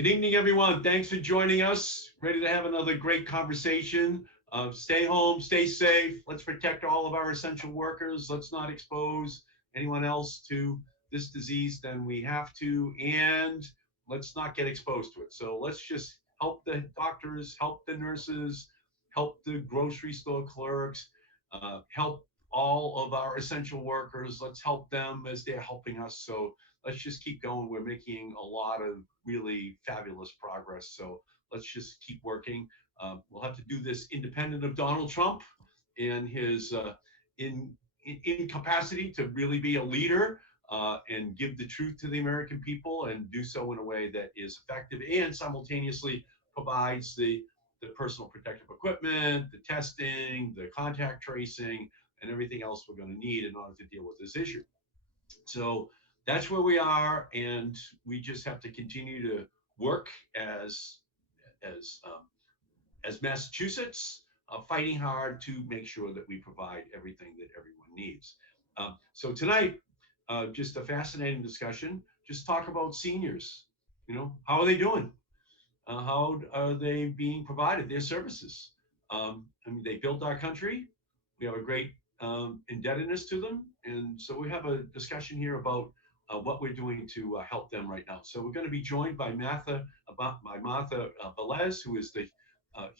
Good evening, everyone. Thanks for joining us. Ready to have another great conversation. Stay home, stay safe. Let's protect all of our essential workers. Let's not expose anyone else to this disease than we have to, and let's not get exposed to it. So let's just help the doctors, help the nurses, help the grocery store clerks, help all of our essential workers. Let's help them as they're helping us. So let's just keep going. We're making a lot of really fabulous progress. So let's just keep working. We'll have to do this independent of Donald Trump and his in, incapacity to really be a leader and give the truth to the American people and do so in a way that is effective and simultaneously provides the personal protective equipment, the testing, the contact tracing, and everything else we're going to need in order to deal with this issue. So that's where we are, and we just have to continue to work as as Massachusetts, fighting hard to make sure that we provide everything that everyone needs. So tonight, just a fascinating discussion. Just talk about seniors. You know, how are they doing? How are they being provided their services? I mean, they built our country. We have a great indebtedness to them, and so we have a discussion here about what we're doing to help them right now. So we're going to be joined by Martha Velez, who is the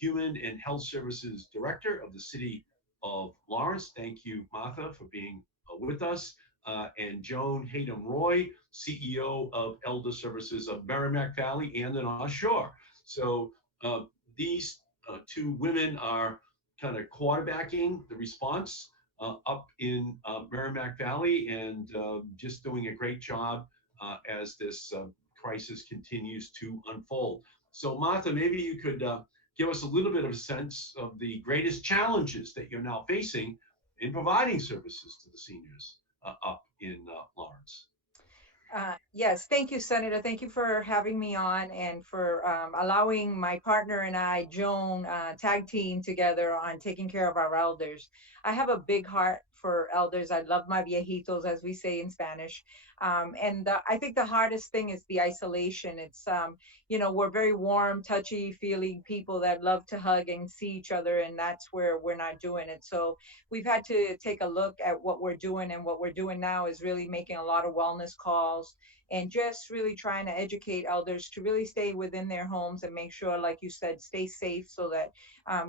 Human and Health Services Director of the City of Lawrence. Thank you, Martha, for being with us. And Joan Hayden Roy, CEO of Elder Services of Merrimack Valley and the North Shore. So these two women are kind of quarterbacking the response up in Merrimack Valley and just doing a great job as this crisis continues to unfold. So Martha, maybe you could give us a little bit of a sense of the greatest challenges that you're now facing in providing services to the seniors up in Lawrence. Yes, thank you, Senator. Thank you for having me on and for allowing my partner and I, Joan, tag team together on taking care of our elders. I have a big heart for elders. I love my viejitos, as we say in Spanish. I think the hardest thing is the isolation. We're very warm, touchy feeling people that love to hug and see each other, and that's where we're not doing it. So we've had to take a look at what we're doing, and what we're doing now is really making a lot of wellness calls and just really trying to educate elders to really stay within their homes and make sure, like you said, stay safe so that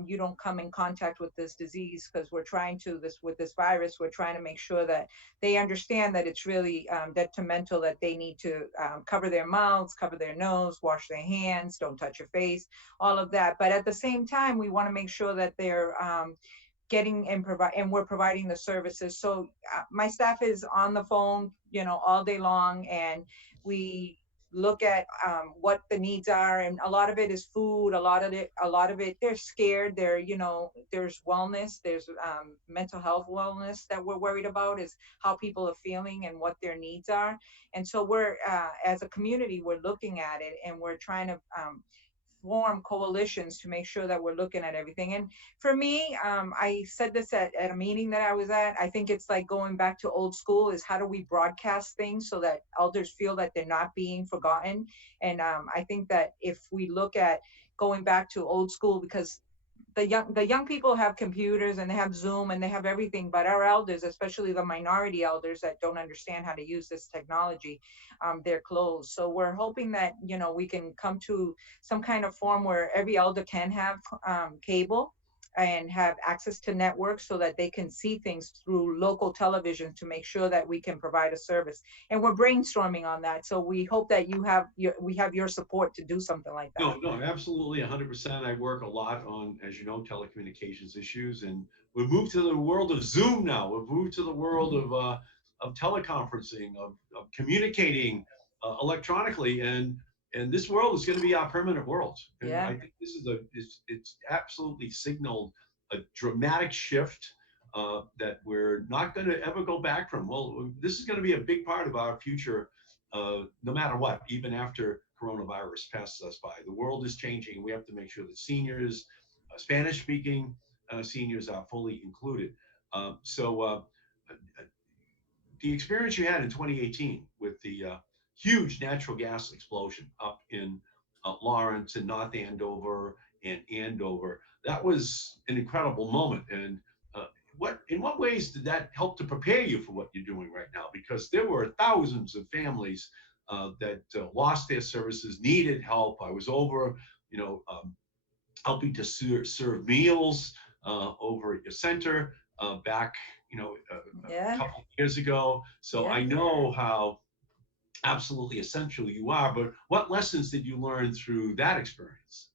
you don't come in contact with this disease, because we're trying to this with this virus, we're trying to make sure that they understand that it's really detrimental, that they need to cover their mouths, cover their nose, wash their hands, don't touch your face, all of that. But at the same time, we want to make sure that they're getting and provide, and we're providing the services. So my staff is on the phone, all day long, and we look at what the needs are, and a lot of it is food. A lot of it, they're scared. There's wellness. There's mental health wellness that we're worried about, is how people are feeling and what their needs are. And so we're, as a community, we're looking at it, and we're trying to form coalitions to make sure that we're looking at everything. And for me, I said this at a meeting that I was at. I think it's like going back to old school, is how do we broadcast things so that elders feel that they're not being forgotten. And I think that if we look at going back to old school, because the young people have computers and they have Zoom and they have everything, but our elders, especially the minority elders that don't understand how to use this technology, they're closed. So we're hoping that we can come to some kind of form where every elder can have cable and have access to networks so that they can see things through local television to make sure that we can provide a service. And we're brainstorming on that. So we hope that we have your support to do something like that. No, no, absolutely, 100%. I work a lot on, as you know, telecommunications issues, and we've moved to the world of Zoom now. We've moved to the world of teleconferencing, of communicating electronically, and this world is going to be our permanent world. And I Yeah. think this is it's absolutely signaled a dramatic shift that we're not going to ever go back from. Well, this is going to be a big part of our future, no matter what, even after coronavirus passes us by. The world is changing. We have to make sure that seniors, Spanish speaking seniors, are fully included. So, the experience you had in 2018 with the huge natural gas explosion up in Lawrence and North Andover and Andover. That was an incredible moment. And in what ways did that help to prepare you for what you're doing right now? Because there were thousands of families that lost their services, needed help. I was over, you know, helping to serve meals over at your center back, a Yeah. couple of years ago. So Yeah. I know how absolutely essential you are. But what lessons did you learn through that experience?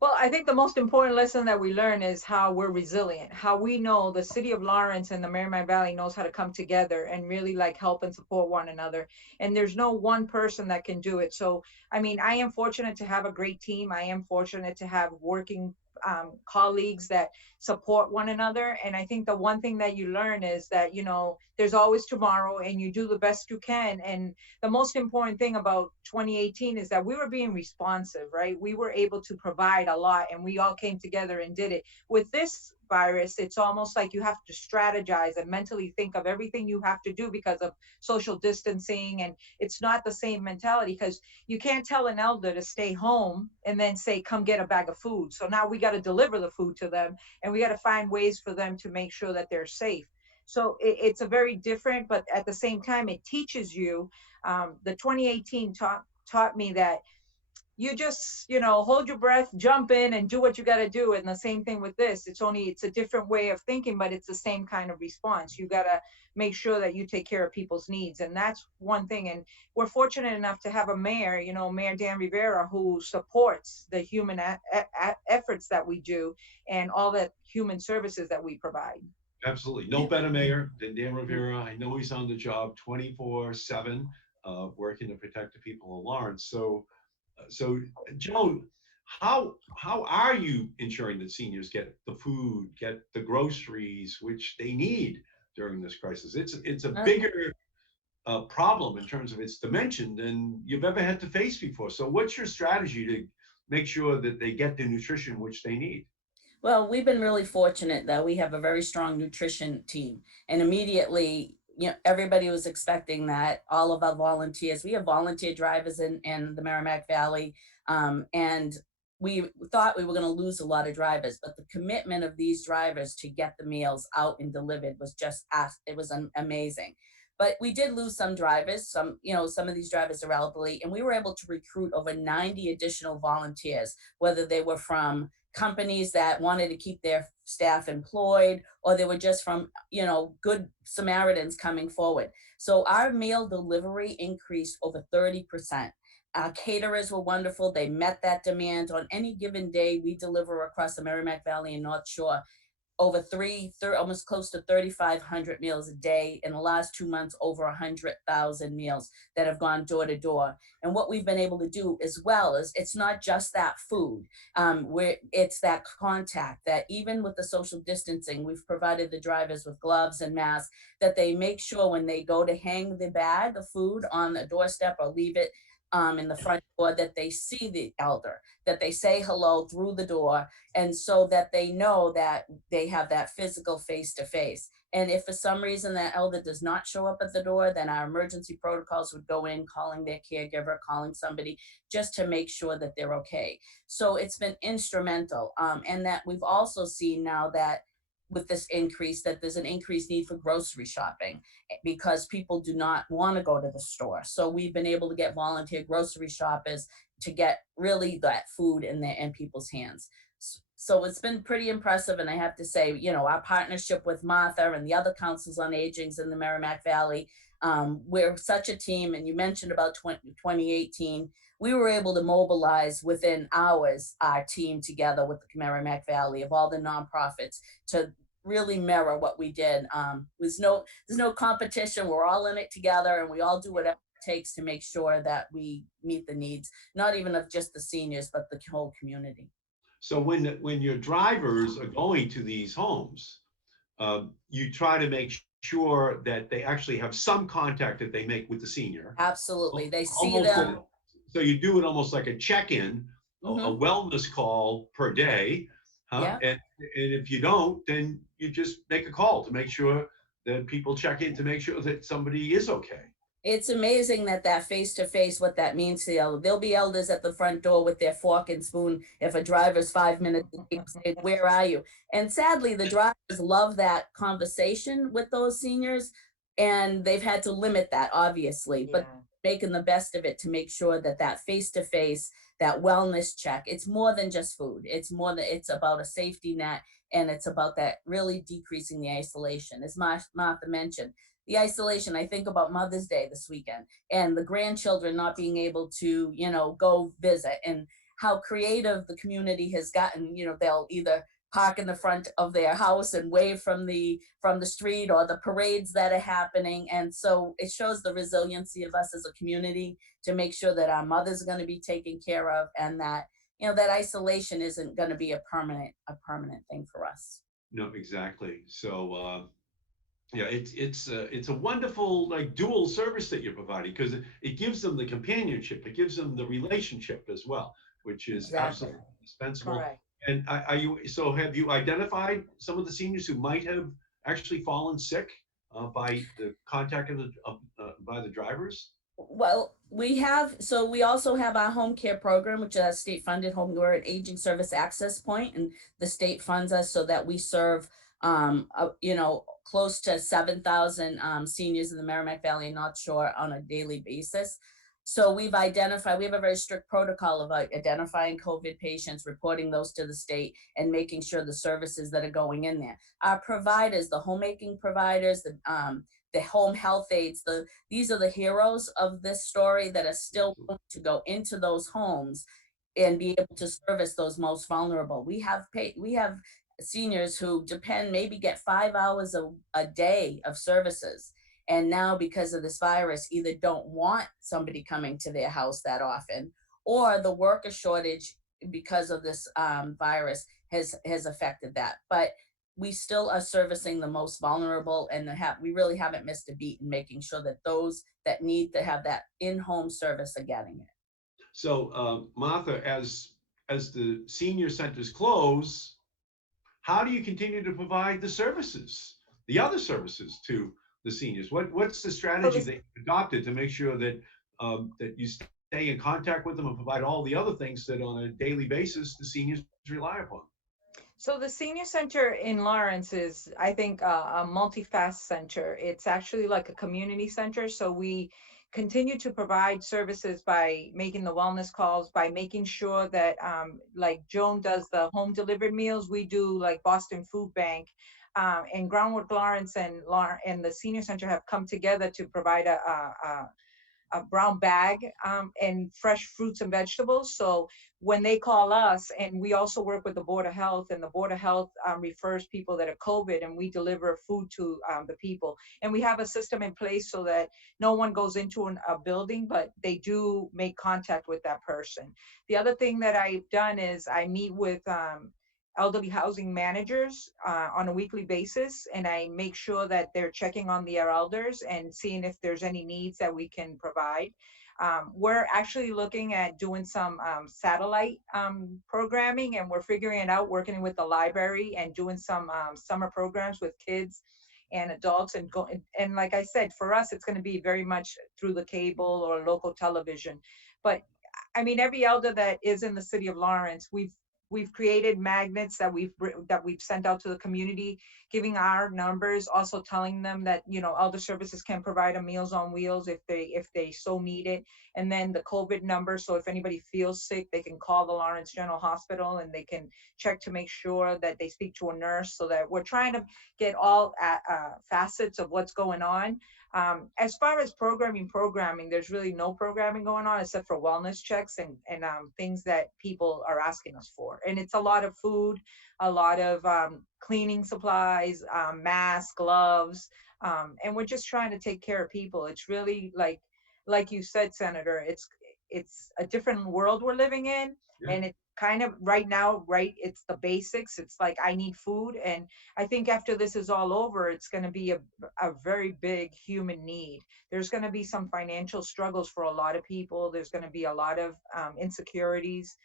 Well, I think the most important lesson that we learn is how we're resilient, how we know the city of Lawrence and the Merrimack Valley knows how to come together and really like help and support one another. And there's no one person that can do it. So, I mean, I am fortunate to have a great team. I am fortunate to have working colleagues that support one another. And I think the one thing that you learn is that, there's always tomorrow and you do the best you can. And the most important thing about 2018 is that we were being responsive, right? We were able to provide a lot and we all came together and did it. With this virus, it's almost like you have to strategize and mentally think of everything you have to do because of social distancing. And it's not the same mentality because you can't tell an elder to stay home and then say, come get a bag of food. So now we got to deliver the food to them and we got to find ways for them to make sure that they're safe. So it's a very different, but at the same time, it teaches you. The 2018 taught me that you just hold your breath, jump in and do what you got to do. And the same thing with this, it's a different way of thinking, but it's the same kind of response. You got to make sure that you take care of people's needs, and that's one thing. And we're fortunate enough to have a mayor, Mayor Dan Rivera, who supports the human efforts that we do and all the human services that we provide. Absolutely. No better mayor than Dan Rivera. I know he's on the job 24/7, working to protect the people of Lawrence. So, Joan, how are you ensuring that seniors get the food, get the groceries, which they need during this crisis? It's a Uh, bigger problem in terms of its dimension than you've ever had to face before. So, what's your strategy to make sure that they get the nutrition which they need? Well, we've been really fortunate that we have a very strong nutrition team. And immediately, everybody was expecting that. All of our volunteers, we have volunteer drivers in the Merrimack Valley. And we thought we were going to lose a lot of drivers, but the commitment of these drivers to get the meals out and delivered was just, it was amazing. But we did lose some drivers. Some of these drivers are elderly, and we were able to recruit over 90 additional volunteers, whether they were from companies that wanted to keep their staff employed, or they were just from, good Samaritans coming forward. So our meal delivery increased over 30%. Our caterers were wonderful. They met that demand. On any given day, we deliver across the Merrimack Valley and North Shore over almost close to 3,500 meals a day. In the last 2 months, over 100,000 meals that have gone door to door. And what we've been able to do as well is, it's not just that food, where it's that contact, that even with the social distancing, we've provided the drivers with gloves and masks, that they make sure when they go to hang the bag of food on the doorstep or leave it in the front door, that they see the elder, that they say hello through the door, and so that they know that they have that physical face to face. And if for some reason that elder does not show up at the door, then our emergency protocols would go in, calling their caregiver, calling somebody, just to make sure that they're okay. So it's been instrumental. And that we've also seen now that with this increase, that there's an increased need for grocery shopping, because people do not want to go to the store. So we've been able to get volunteer grocery shoppers to get really that food in people's hands. So it's been pretty impressive. And I have to say, our partnership with Martha and the other councils on agings in the Merrimack Valley, we're such a team. And you mentioned about 2018, we were able to mobilize within hours our team together with the Merrimack Valley of all the nonprofits to really mirror what we did. There's no competition. We're all in it together, and we all do whatever it takes to make sure that we meet the needs, not even of just the seniors, but the whole community. So when your drivers are going to these homes, you try to make sure that they actually have some contact that they make with the senior. Absolutely. They see Almost them. so you do it almost like a check-in, a Hmm. wellness call per day, huh? Yeah. And if you don't, then you just make a call to make sure that people check in to make sure that somebody is okay. It's amazing that that face to face, what that means to the elder. There'll be elders at the front door with their fork and spoon if a driver's 5 minutes late, say, "Where are you?" And sadly, the drivers love that conversation with those seniors, and they've had to limit that, obviously, but Yeah. making the best of it to make sure that that face to face, that wellness check, it's more than just food. It's more than, it's about a safety net, and it's about that really decreasing the isolation. As Martha mentioned, the isolation. I think about Mother's Day this weekend and the grandchildren not being able to, go visit, and how creative the community has gotten. They'll either park in the front of their house and wave from the street, or the parades that are happening. And so it shows the resiliency of us as a community to make sure that our mothers are going to be taken care of, and that that isolation isn't going to be a permanent thing for us. No, exactly. So, yeah, it's a wonderful like dual service that you're providing because it gives them the companionship, it gives them the relationship as well, which is Exactly. absolutely indispensable. Correct. And have you identified some of the seniors who might have actually fallen sick by the contact by the drivers? Well, we also have our home care program, which is a state funded home. We're an aging service access point, and the state funds us so that we serve, close to 7,000 seniors in the Merrimack Valley and North Shore on a daily basis. So we have a very strict protocol of identifying COVID patients, reporting those to the state, and making sure the services that are going in there. Our providers, the homemaking providers, the home health aides, these are the heroes of this story that are still willing to go into those homes and be able to service those most vulnerable. We have seniors who depend, maybe get 5 hours a day of services, and now because of this virus either don't want somebody coming to their house that often, or the worker shortage because of this virus has affected that. But we still are servicing the most vulnerable, and we really haven't missed a beat in making sure that those that need to have that in-home service are getting it. So, Martha, as the senior centers close, how do you continue to provide the services, the other services to the seniors? What's the So strategy the that you adopted to make sure that you stay in contact with them and provide all the other things that on a daily basis the seniors rely upon? So the senior center in Lawrence is, I think, a multi-fast center. It's actually like a community center. So we continue to provide services by making the wellness calls, by making sure that, like Joan does the home delivered meals, we do like Boston Food Bank. And Groundwork Lawrence and the senior center have come together to provide a brown bag and fresh fruits and vegetables. So when they call us, and we also work with the Board of Health, and the Board of Health refers people that are COVID, and we deliver food to the people. And we have a system in place so that no one goes into a building, but they do make contact with that person. The other thing that I've done is I meet with elderly housing managers on a weekly basis, and I make sure that they're checking on their elders and seeing if there's any needs that we can provide. We're actually looking at doing some satellite programming, and we're figuring it out, working with the library and doing some summer programs with kids and adults, and like I said, for us it's going to be very much through the cable or local television. But I mean, every elder that is in the city of Lawrence, we've created magnets that we've sent out to the community, giving our numbers, also telling them that elder services can provide a Meals on Wheels if they so need it, and then the COVID number. So if anybody feels sick, they can call the Lawrence General Hospital and they can check to make sure that they speak to a nurse. So that we're trying to get all facets of what's going on. As far as programming, there's really no programming going on except for wellness checks and things that people are asking us for. And it's a lot of food, a lot of cleaning supplies, masks, gloves, and we're just trying to take care of people. It's really like you said, Senator. It's a different world we're living in, Yeah. and it kind of right now, right? It's the basics. It's like I need food, and I think after this is all over, it's going to be a very big human need. There's going to be some financial struggles for a lot of people. There's going to be a lot of insecurities.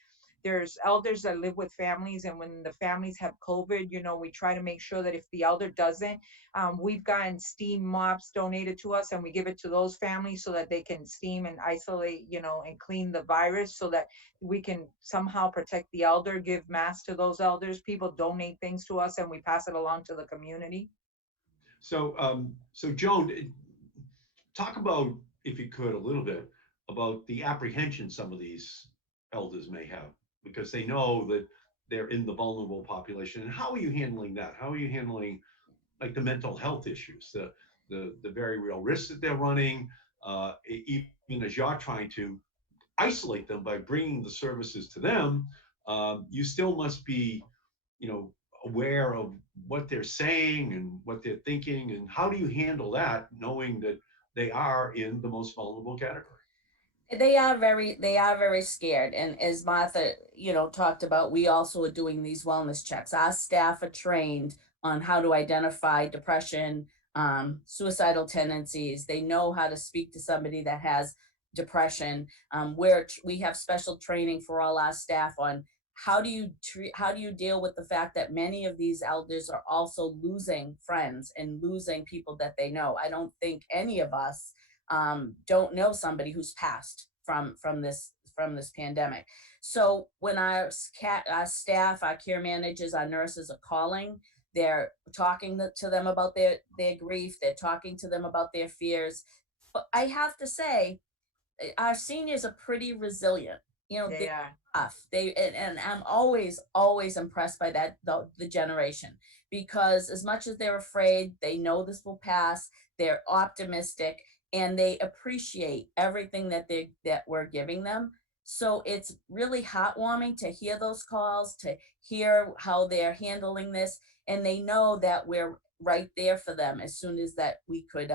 there's elders that live with families, and when the families have COVID, we try to make sure that if the elder doesn't, we've gotten steam mops donated to us, and we give it to those families so that they can steam and isolate, and clean the virus, so that we can somehow protect the elder, give masks to those elders. People donate things to us, and we pass it along to the community. So Joan, talk about, if you could, a little bit about the apprehension some of these elders may have, because they know that they're in the vulnerable population. And how are you handling that? How are you handling like the mental health issues, the very real risks that they're running, even as you're trying to isolate them by bringing the services to them, you still must be, you know, aware of what they're saying and what they're thinking, and how do you handle that, knowing that they are in the most vulnerable category? They are very scared. And as Martha, talked about, we also are doing these wellness checks. Our staff are trained on how to identify depression, suicidal tendencies. They know how to speak to somebody that has depression. Where we have special training for all our staff on how do you deal with the fact that many of these elders are also losing friends and losing people that they know. I don't think any of us don't know somebody who's passed from this pandemic. So when our staff, our care managers, our nurses are calling, they're talking to them about their grief. They're talking to them about their fears. But I have to say, our seniors are pretty resilient. They They're are. tough. And I'm always impressed by the generation, because as much as they're afraid, they know this will pass. They're optimistic, and they appreciate everything that we're giving them. So it's really heartwarming to hear those calls, to hear how they're handling this, and they know that we're right there for them as soon as that we could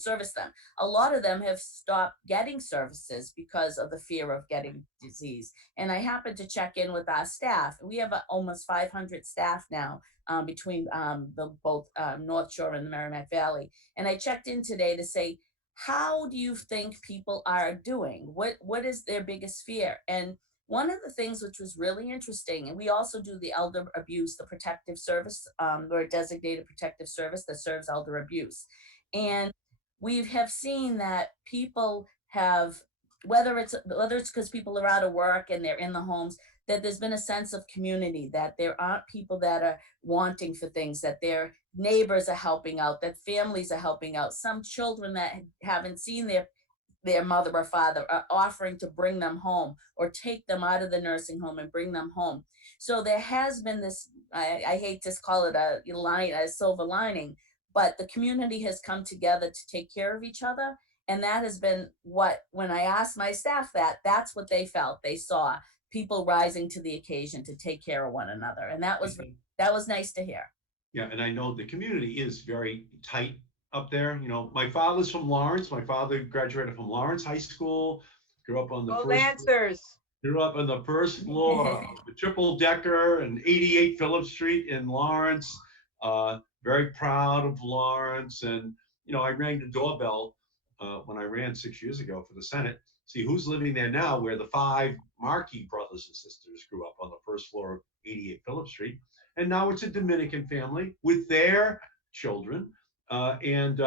service them. A lot of them have stopped getting services because of the fear of getting disease. And I happened to check in with our staff. We have almost 500 staff now, between the both North Shore and the Merrimack Valley. And I checked in today to say, how do you think people are doing? What is their biggest fear? And one of the things which was really interesting, and we also do the elder abuse, the protective service, or a designated protective service that serves elder abuse. And we have seen that people have, whether it's because people are out of work and they're in the homes, that there's been a sense of community, that there aren't people that are wanting for things, that their neighbors are helping out, that families are helping out. Some children that haven't seen their mother or father are offering to bring them home or take them out of the nursing home and bring them home. So there has been this, I hate to call it a silver lining, but the community has come together to take care of each other. And that has been when I asked my staff that's what they felt. They saw people rising to the occasion to take care of one another. And that was nice to hear. Yeah, and I know the community is very tight up there. You know, my father's from Lawrence. My father graduated from Lawrence High School, grew up on the Go first Lancers. grew up on the first floor of the triple decker and 88 Phillips Street in Lawrence. Very proud of Lawrence. And, you know, I rang the doorbell when I ran 6 years ago for the Senate. See who's living there now, where the five Markey brothers and sisters grew up on the first floor of 88 Phillips Street. And now it's a Dominican family with their children. And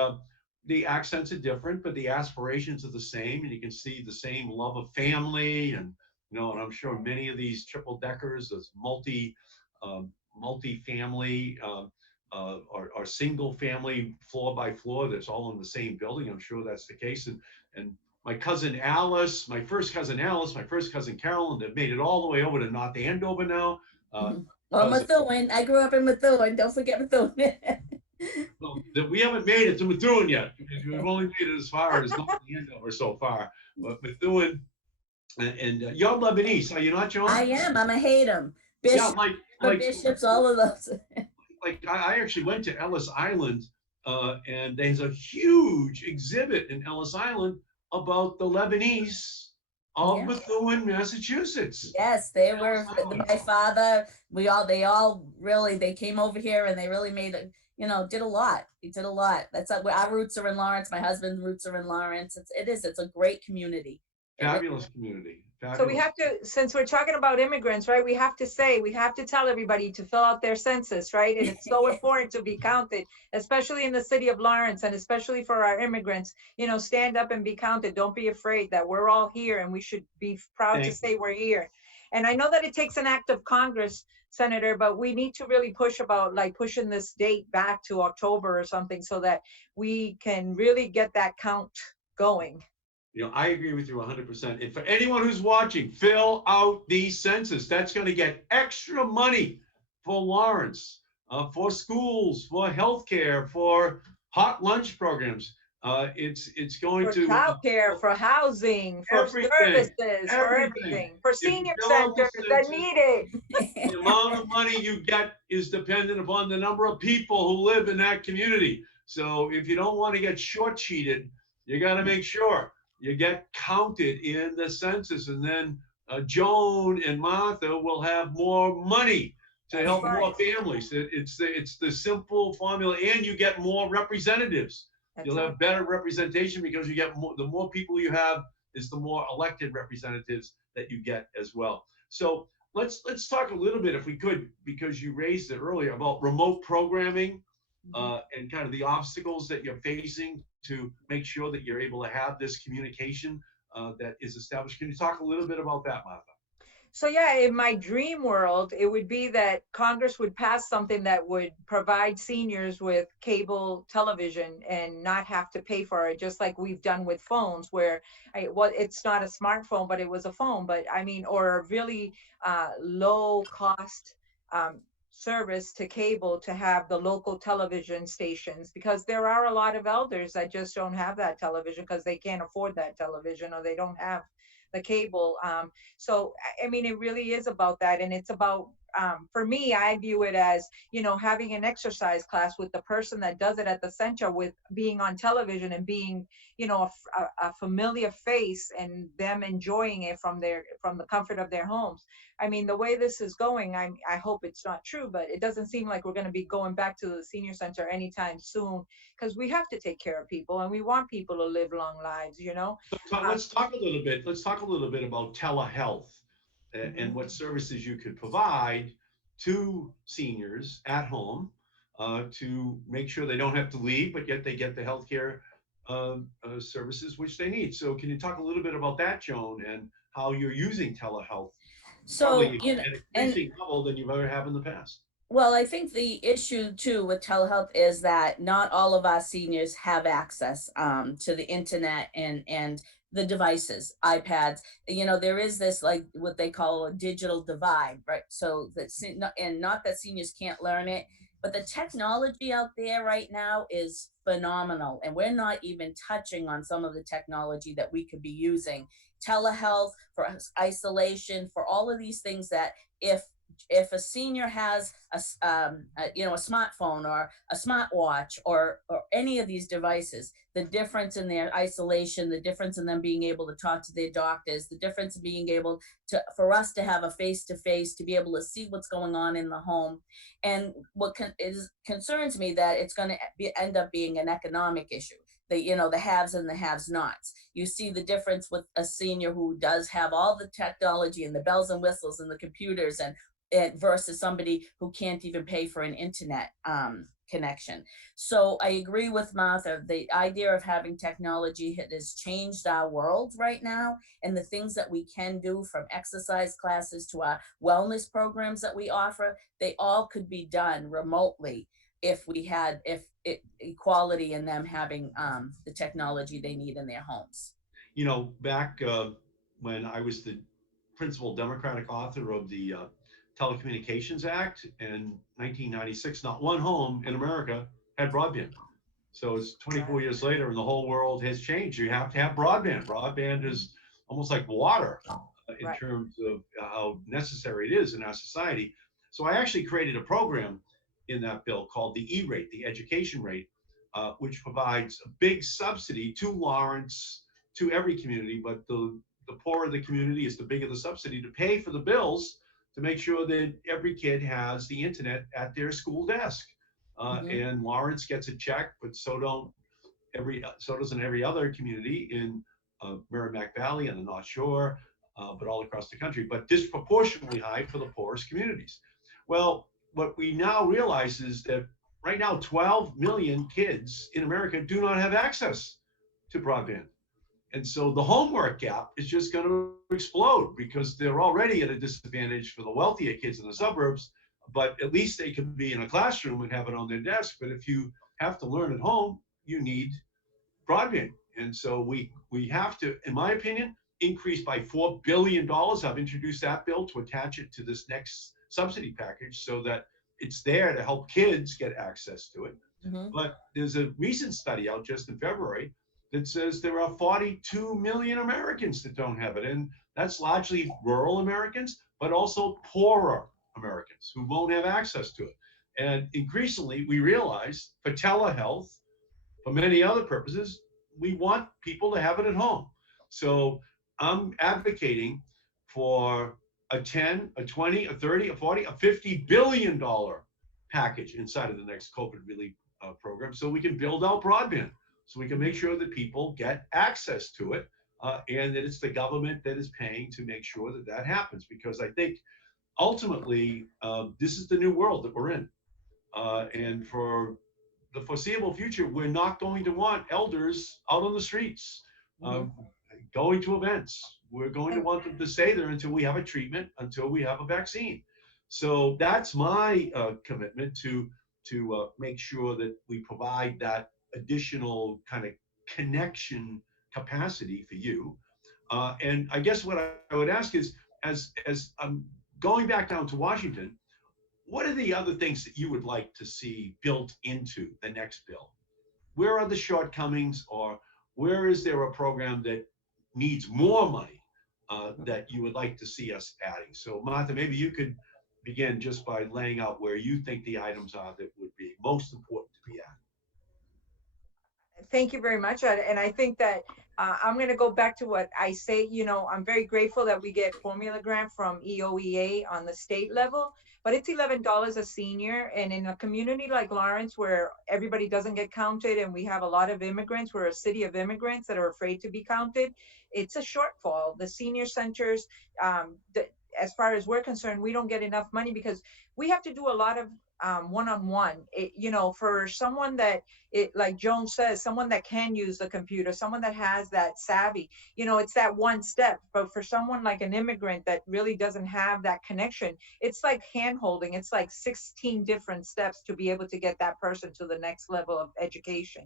the accents are different, but the aspirations are the same. And you can see the same love of family, and I'm sure many of these triple deckers, those multi-family, or single family floor by floor, that's all in the same building. I'm sure that's the case. And my cousin Alice, my first cousin Alice, my first cousin Carolyn, they've made it all the way over to North Andover now. Well, Cousin, Methuen, I grew up in Methuen. Don't forget Methuen. well, we haven't made it to Methuen yet, because we've only made it as far as North Andover so far. But Methuen, and you're Lebanese, are you not, John? I am. I'm a Hatem. Yeah, Bishop, bishops, all of those. I actually went to Ellis Island, and there's a huge exhibit in Ellis Island about the Lebanese of Yeah. Methuen, Massachusetts. Yes, they were. My father. They came over here and they really did a lot. He did a lot. That's our roots are in Lawrence. My husband's roots are in Lawrence. It's a great community. Fabulous community. So we Fabulous. have to, since we're talking about immigrants, right? We have to say, we have to tell everybody to fill out their census, right? And it's so important to be counted, especially in the city of Lawrence, and especially for our immigrants. Stand up and be counted. Don't be afraid that we're all here, and we should be proud to Thank say we're here. And I know that it takes an act of Congress, Senator, but we need to really push about like pushing this date back to October or something so that we can really get that count going. I agree with you 100%. And for anyone who's watching, fill out the census. That's going to get extra money for Lawrence, for schools, for healthcare, for hot lunch programs. It's going For to childcare, for housing, for everything, services, for everything. everything, for If you senior fill out the centers that census, need it. the amount of money you get is dependent upon the number of people who live in that community. So if you don't want to get short cheated, you got to make sure you get counted in the census. And then Joan and Martha will have more money to That's help right. more families. It's the simple formula, and you get more representatives. That's You'll right. have better representation because you get more. The more people you have, is the more elected representatives that you get as well. So let's talk a little bit, if we could, because you raised it earlier, about remote programming Mhm. and kind of the obstacles that you're facing to make sure that you're able to have this communication that is established. Can you talk a little bit about that, Martha? So yeah, in my dream world, it would be that Congress would pass something that would provide seniors with cable television and not have to pay for it, just like we've done with phones, where it's not a smartphone, but it was a phone. But I mean, or a really low cost um, service to cable to have the local television stations, because there are a lot of elders that just don't have that television because they can't afford that television or they don't have the cable. So I mean, it really is about that, and it's about for me, I view it as having an exercise class with the person that does it at the center, with being on television and being a familiar face, and them enjoying it from the comfort of their homes. I mean, the way this is going, I hope it's not true, but it doesn't seem like we're going to be going back to the senior center anytime soon, because we have to take care of people and we want people to live long lives. So Um, let's talk a little bit. Let's talk a little bit about telehealth and mhm. what services you could provide to seniors at home to make sure they don't have to leave, but yet they get the healthcare services which they need. So, can you talk a little bit about that, Joan, and how you're using telehealth, So, probably at and increasing level than you've ever have in the past? well, I think the issue too with telehealth is that not all of our seniors have access to the internet and the devices, iPads. There is this, like, what they call a digital divide, right? So that and not that seniors can't learn it, but the technology out there right now is phenomenal, and we're not even touching on some of the technology that we could be using. Telehealth for isolation, for all of these things that if a senior has a smartphone or a smartwatch or any of these devices, the difference in their isolation, the difference in them being able to talk to their doctors, the difference in being able to, for us to have a face to face, to be able to see what's going on in the home. And what concerns me, that it's going to end up being an economic issue. The haves and the have nots. You see the difference with a senior who does have all the technology and the bells and whistles and the computers and versus somebody who can't even pay for an internet connection. So I agree with Martha. The idea of having technology has changed our world right now, and the things that we can do, from exercise classes to our wellness programs that we offer, they all could be done remotely if we had equality in them having the technology they need in their homes. Back when I was the principal Democratic author of the Telecommunications Act in 1996, not one home in America had broadband. So it's 24 Right. years later, and the whole world has changed. You have to have broadband. Broadband is almost like water in Right. terms of how necessary it is in our society. So I actually created a program in that bill called the E-rate, the education rate, which provides a big subsidy to Lawrence, to every community, but the poorer the community is, the bigger the subsidy to pay for the bills to make sure that every kid has the internet at their school desk. Mhm. And Lawrence gets a check, but so doesn't every other community in Merrimack Valley and the North Shore, but all across the country, but disproportionately high for the poorest communities. Well, what we now realize is that right now, 12 million kids in America do not have access to broadband. And so the homework gap is just going to explode because they're already at a disadvantage for the wealthier kids in the suburbs, but at least they can be in a classroom and have it on their desk. But if you have to learn at home, you need broadband. And so we have to, in my opinion, increase by $4 billion. I've introduced that bill to attach it to this next subsidy package so that it's there to help kids get access to it. Mhm. But there's a recent study out just in February that says there are 42 million Americans that don't have it. And that's largely rural Americans, but also poorer Americans who won't have access to it. And increasingly, we realize for telehealth, for many other purposes, we want people to have it at home. So I'm advocating for a 10, a 20, a 30, a 40, a $50 billion package inside of the next COVID relief program so we can build out broadband, so we can make sure that people get access to it, and that it's the government that is paying to make sure that that happens. Because I think ultimately, this is the new world that we're in. And for the foreseeable future, we're not going to want elders out on the streets, Mhm. going to events. We're going to want them to stay there until we have a treatment, until we have a vaccine. So that's my commitment to make sure that we provide that additional kind of connection capacity for you. And I guess what I would ask is, as I'm going back down to Washington, what are the other things that you would like to see built into the next bill? Where are the shortcomings, or where is there a program that needs more money that you would like to see us adding? So Martha, maybe you could begin just by laying out where you think the items are that would be most important to be added. Thank you very much. And I think that I'm going to go back to what I say. I'm very grateful that we get formula grant from EOEA on the state level, but it's $11 a senior. And in a community like Lawrence, where everybody doesn't get counted, and we have a lot of immigrants, we're a city of immigrants that are afraid to be counted, it's a shortfall. The senior centers, as far as we're concerned, we don't get enough money because we have to do a lot of one-on-one. For someone that, like Joan says, someone that can use the computer, someone that has that savvy, it's that one step. But for someone like an immigrant that really doesn't have that connection, it's like hand holding. It's like 16 different steps to be able to get that person to the next level of education.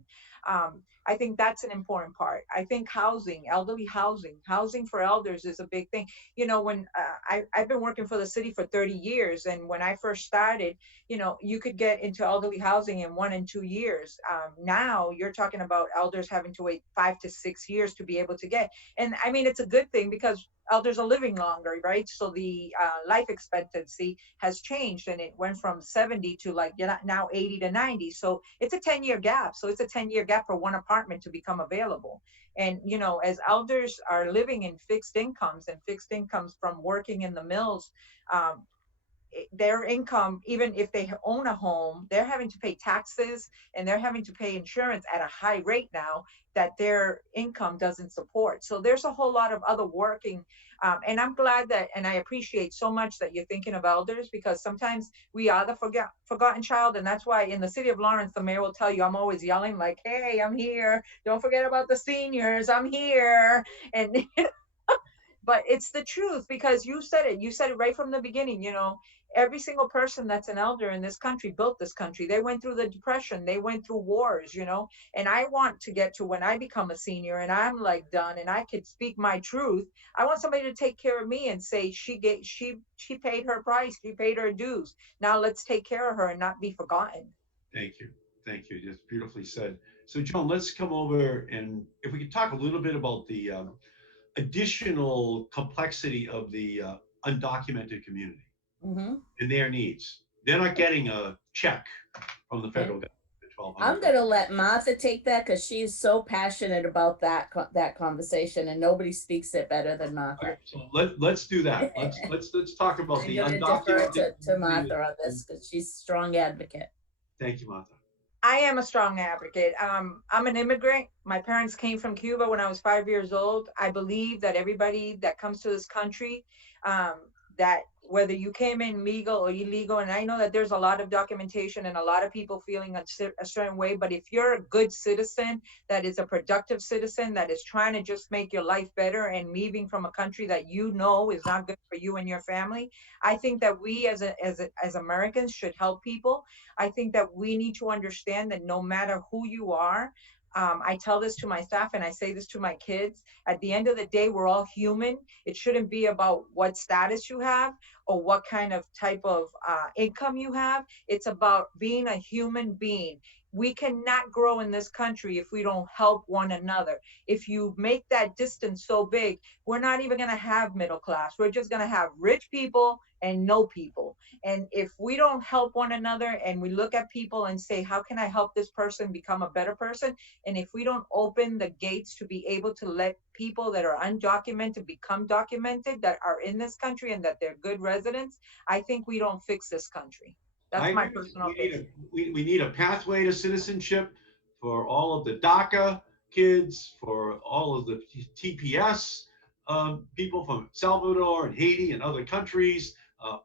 I think that's an important part. I think elderly housing for elders is a big thing. When I've been working for the city for 30 years, and when I first started, you could get into elderly housing in 1 and 2 years. Now you're talking about elders having to wait 5 to 6 years to be able to get. And I mean, it's a good thing because elders are living longer, right? So the life expectancy has changed, and it went from 70 to like now 80 to 90. So it's a 10-year gap. So it's a 10-year gap for one apartment to become available. And, as elders are living in fixed incomes from working in the mills, um, their income, even if they own a home, they're having to pay taxes and they're having to pay insurance at a high rate now that their income doesn't support. So there's a whole lot of other working. And I'm glad that, and I appreciate so much that you're thinking of elders, because sometimes we are the forgotten child. And that's why in the city of Lawrence, the mayor will tell you, I'm always yelling like, hey, I'm here. Don't forget about the seniors. I'm here. And but it's the truth, because you said it right from the beginning. Every single person that's an elder in this country built this country. They went through the Depression, they went through wars, and I want to get to when I become a senior and I'm like done and I could speak my truth. I want somebody to take care of me and say she paid her price, she paid her dues. Now let's take care of her and not be forgotten. Thank you. Thank you. Just beautifully said. So Joan, let's come over, and if we could talk a little bit about the additional complexity of the undocumented community Mm-hmm. and their needs. They're not getting a check from the federal government. I'm gonna let Martha take that because she's so passionate about that conversation, and nobody speaks it better than Martha. Right, so let's do that. Let's talk about I'm the gonna defer undocumented to Martha on this because she's a strong advocate. Thank you, Martha. I am a strong advocate. I'm an immigrant. My parents came from Cuba when I was 5 years old. I believe that everybody that comes to this country, um, that whether you came in legal or illegal, and I know that there's a lot of documentation and a lot of people feeling a certain way, but if you're a good citizen, that is a productive citizen, that is trying to just make your life better and leaving from a country that you know is not good for you and your family, I think that we as Americans should help people. I think that we need to understand that no matter who you are, I tell this to my staff and I say this to my kids. At the end of the day, we're all human. It shouldn't be about what status you have or what kind of type of income you have. It's about being a human being. We cannot grow in this country if we don't help one another. If you make that distance so big, we're not even going to have middle class. We're just going to have rich people and no people. And if we don't help one another and we look at people and say, how can I help this person become a better person? And if we don't open the gates to be able to let people that are undocumented become documented, that are in this country and that they're good residents, I think we don't fix this country. I That's my agree with you. personal opinion. We need a pathway to citizenship for all of the DACA kids, for all of the TPS people from Salvador and Haiti and other countries.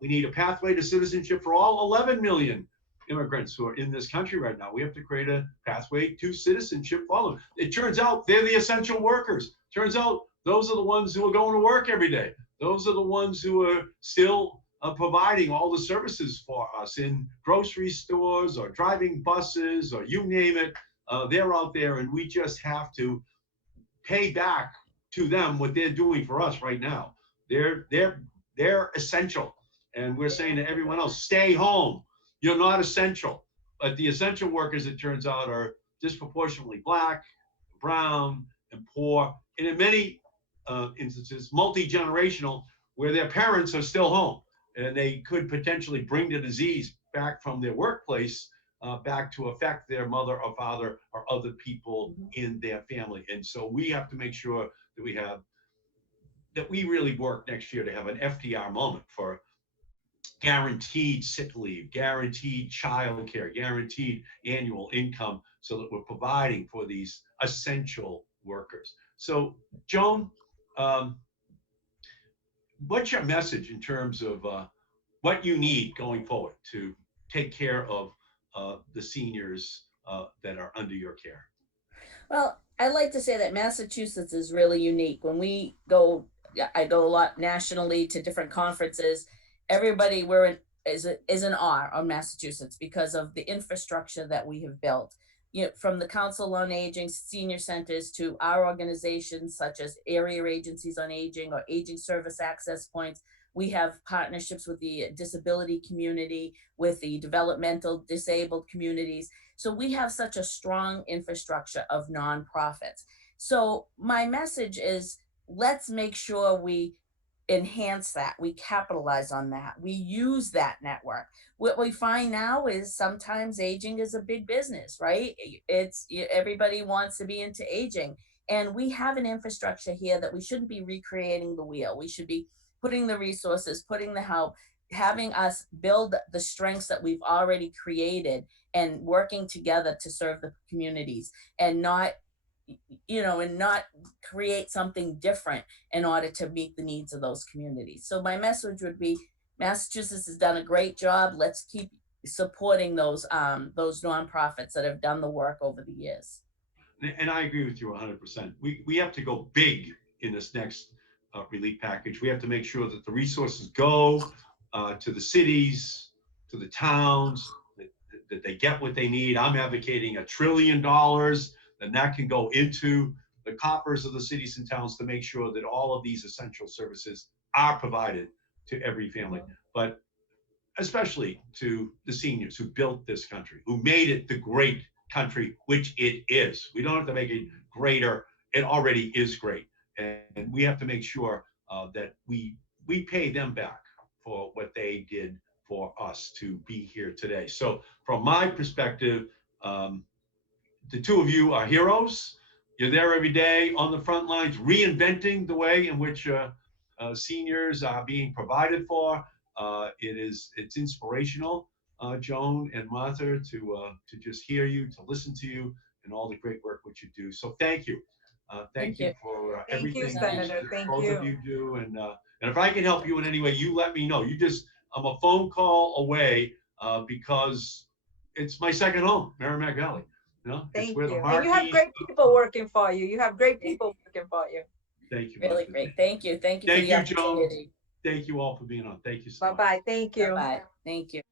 We need a pathway to citizenship for all 11 million immigrants who are in this country right now. We have to create a pathway to citizenship for them. It turns out they're the essential workers. Turns out those are the ones who are going to work every day. Those are the ones who are still providing all the services for us in grocery stores or driving buses or you name it. They're out there, and we just have to pay back to them what they're doing for us right now. They're essential, and we're saying to everyone else, stay home. You're not essential. But the essential workers, it turns out, are disproportionately black, brown, and poor, and in many instances, multi-generational, where their parents are still home, and they could potentially bring the disease back from their workplace back to affect their mother or father or other people in their family. And so we have to make sure that we really work next year to have an FDR moment for guaranteed sick leave, guaranteed childcare, guaranteed annual income, so that we're providing for these essential workers. So, Joan, um, what's your message in terms of what you need going forward to take care of the seniors that are under your care? Well, I like to say that Massachusetts is really unique. When we go, I go a lot nationally to different conferences. Everybody is in awe of Massachusetts because of the infrastructure that we have built. You know, from the Council on Aging, senior centers, to our organizations such as area agencies on aging or aging service access points. We have partnerships with the disability community, with the developmental disabled communities. So we have such a strong infrastructure of nonprofits. So my message is, let's make sure we enhance that, we capitalize on that, we use that network. What we find now is sometimes aging is a big business, right? It's everybody wants to be into aging, and we have an infrastructure here that we shouldn't be recreating the wheel. We should be putting the resources, putting the help, having us build the strengths that we've already created and working together to serve the communities, and not and not create something different in order to meet the needs of those communities. So my message would be, Massachusetts has done a great job. Let's keep supporting those nonprofits that have done the work over the years. And I agree with you 100%. We have to go big in this next relief package. We have to make sure that the resources go to the cities, to the towns, that they get what they need. I'm advocating $1 trillion, and that can go into the coffers of the cities and towns to make sure that all of these essential services are provided to every family. But especially to the seniors who built this country, who made it the great country, which it is. We don't have to make it greater. It already is great. And we have to make sure that we pay them back for what they did for us to be here today. So from my perspective, the two of you are heroes. You're there every day on the front lines, reinventing the way in which seniors are being provided for. It's inspirational. Joan and Martha, to just hear you, to listen to you, and all the great work which you do. So thank you. Thank Thank you you. for Thank you, everything Senator. that Thank both of you. you do. And if I can help you in any way, you let me know. I'm a phone call away because it's my second home, Merrimack Valley. You know, it's Thank where the you. And you have marquee. great people working for you. You have great people working for you. Thank you, Really Martha. great. Thank you. Thank you for Thank the you, Joan. opportunity. Thank you all for being on. Thank you so much. Bye-bye. Thank you. Bye-bye. Thank you.